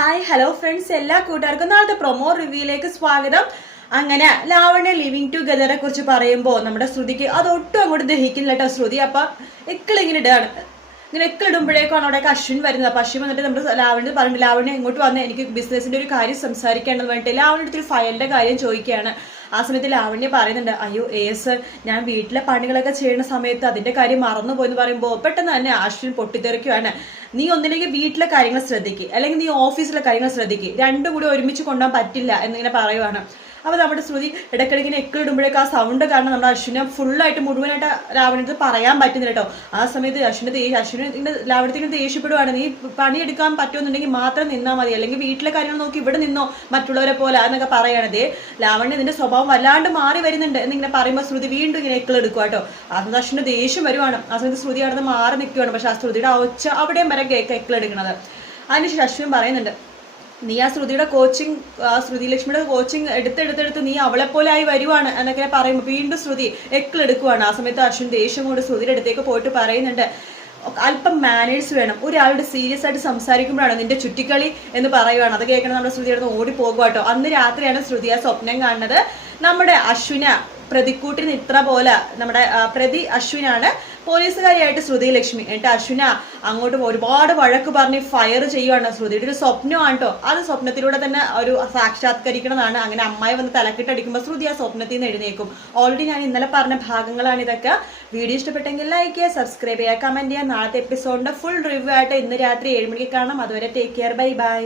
Hi hello friends, എല്ലാ കൂട്ടുകാർക്കും നാളത്തെ പ്രൊമോ റിവ്യൂയിലേക്ക് സ്വാഗതം. അങ്ങനെ ലാവണ്യ ലിവിങ് ടുഗദറെ കുറിച്ച് പറയുമ്പോൾ നമ്മുടെ ശ്രുതിക്ക് അതൊട്ടും അങ്ങോട്ട് ദഹിക്കുന്നില്ല കേട്ടോ. ശ്രുതി അപ്പൊ എക്കിളിങ്ങനെ ഇടുകയാണ്. ഇങ്ങനെ എക്കിളിടുമ്പോഴേക്കാണ് അവിടെയൊക്കെ അശ്വിൻ വരുന്നത്. അപ്പൊ അശ്വിൻ വന്നിട്ട് നമ്മുടെ ലാവണ്യ പറഞ്ഞു, ലാവണ്യ എങ്ങോട്ട് വന്ന് എനിക്ക് ബിസിനസിന്റെ ഒരു കാര്യം സംസാരിക്കേണ്ടത് വേണ്ടിയിട്ട് ലാവണ്യ അടുത്തൊരു ഫയലിന്റെ കാര്യം ചോദിക്കുകയാണ്. ആ സമയത്ത് ലാവണ്യ പറയുന്നുണ്ട്, അയ്യോ ഏസ്, ഞാൻ വീട്ടിലെ പണികളൊക്കെ ചെയ്യുന്ന സമയത്ത് അതിന്റെ കാര്യം മറന്നുപോയെന്ന് പറയുമ്പോൾ പെട്ടെന്ന് തന്നെ അശ്വിൻ പൊട്ടിത്തെറിക്കുകയാണ്. നീ ഒന്നില്ലെങ്കിൽ വീട്ടിലെ കാര്യങ്ങൾ ശ്രദ്ധിക്കുക, അല്ലെങ്കിൽ നീ ഓഫീസിലെ കാര്യങ്ങൾ ശ്രദ്ധിക്കുക, രണ്ടും കൂടി ഒരുമിച്ച് കൊണ്ടുപോകാൻ പറ്റില്ല എന്നിങ്ങനെ പറയുവാണ്. അപ്പൊ നമ്മുടെ ശ്രുതി ഇടയ്ക്കിടയ്ക്കിനെ എക്കിടുമ്പോഴേക്ക് ആ സൗണ്ട് കാരണം നമ്മുടെ അശ്വിനെ ഫുള്ളായിട്ട് മുഴുവനായിട്ട് ലാവണ്യത്ത് പറയാൻ പറ്റുന്നില്ല കേട്ടോ. ആ സമയത്ത് അശ്വിന് ലാവണ്യത്തിന് ദേഷ്യപ്പെടുവാണ്. നീ പണിയെടുക്കാൻ പറ്റുമെന്നുണ്ടെങ്കിൽ മാത്രം നിന്നാൽ മതി, അല്ലെങ്കിൽ വീട്ടിലെ കാര്യങ്ങൾ നോക്കി ഇവിടെ നിന്നോ മറ്റുള്ളവരെ പോലെ എന്നൊക്കെ പറയണത്. ലാവണ്യ നിന്റെ സ്വഭാവം വല്ലാണ്ട് മാറി വരുന്നുണ്ട് എന്നിങ്ങനെ പറയുമ്പോൾ ശ്രുതി വീണ്ടും ഇങ്ങനെ എക്കിളെടുക്കുക കേട്ടോ. ആ സമയത്ത് അശ്വിന് ദേഷ്യം വരുവാണ്. ആ സമയത്ത് ശ്രുതി അവിടെ നിന്ന് മാറി നിൽക്കുകയാണ്. പക്ഷെ ആ ശ്രുതിയുടെ ഒച്ച അവിടെയും വരെ എക്കിളെടുക്കണത്. അതിനുശേഷം അശ്വിൻ പറയുന്നുണ്ട്, നീ ആ ശ്രുതിയുടെ കോച്ചിങ്, ആ ശ്രുതി ലക്ഷ്മിയുടെ കോച്ചിങ് എടുത്തെടുത്തെടുത്ത് നീ അവളെ പോലെ ആയി വരുവാണ് എന്നൊക്കെ പറയുമ്പോൾ വീണ്ടും ശ്രുതി എക്കിളെടുക്കുവാണ്. ആ സമയത്ത് അശ്വിൻ ദേഷ്യം കൊണ്ട് ശ്രുതിയുടെ അടുത്തേക്ക് പോയിട്ട് പറയുന്നുണ്ട്, അല്പം മാനേഴ്സ് വേണം, ഒരാളുടെ സീരിയസ് ആയിട്ട് സംസാരിക്കുമ്പോഴാണ് നിന്റെ ചുറ്റിക്കളി എന്ന് പറയുവാണ്. അത് കേൾക്കണം നമ്മുടെ ശ്രുതിയുടെ ഓടി പോകുക കേട്ടോ. അന്ന് രാത്രിയാണ് ശ്രുതി ആ സ്വപ്നം കാണുന്നത്. നമ്മുടെ അശ്വിന പ്രതിക്കൂട്ടിന് ഇത്ര പോലെ നമ്മുടെ പ്രതി അശ്വിനാണ് പോലീസുകാരിയായിട്ട് ശ്രുതി ലക്ഷ്മി. എന്നിട്ട് അശ്വിന അങ്ങോട്ട് ഒരുപാട് വഴക്ക് പറഞ്ഞ് ഫയർ ചെയ്യുവാണ്. ശ്രുതിയുടെ ഒരു സ്വപ്നമാണ് കേട്ടോ. അത് സ്വപ്നത്തിലൂടെ തന്നെ ഒരു സാക്ഷാത്കരിക്കണതാണ്. അങ്ങനെ അമ്മായി വന്ന് തലക്കിട്ടടിക്കുമ്പോൾ ശ്രുതി ആ സ്വപ്നത്തിൽ നിന്ന് എഴുന്നേക്കും. ഓൾറെഡി ഞാൻ ഇന്നലെ പറഞ്ഞ ഭാഗങ്ങളാണ് ഇതൊക്കെ. വീഡിയോ ഇഷ്ടപ്പെട്ടെങ്കിൽ ലൈക്ക് ചെയ്യുക, സബ്സ്ക്രൈബ് ചെയ്യുക, കമന്റ് ചെയ്യുക. നാളത്തെ എപ്പിസോഡിന്റെ ഫുൾ റിവ്യൂ ആയിട്ട് ഇന്ന് രാത്രി 7 മണിക്ക് കാണാം. അതുവരെ ടേക്ക് കെയർ, ബൈ ബൈ.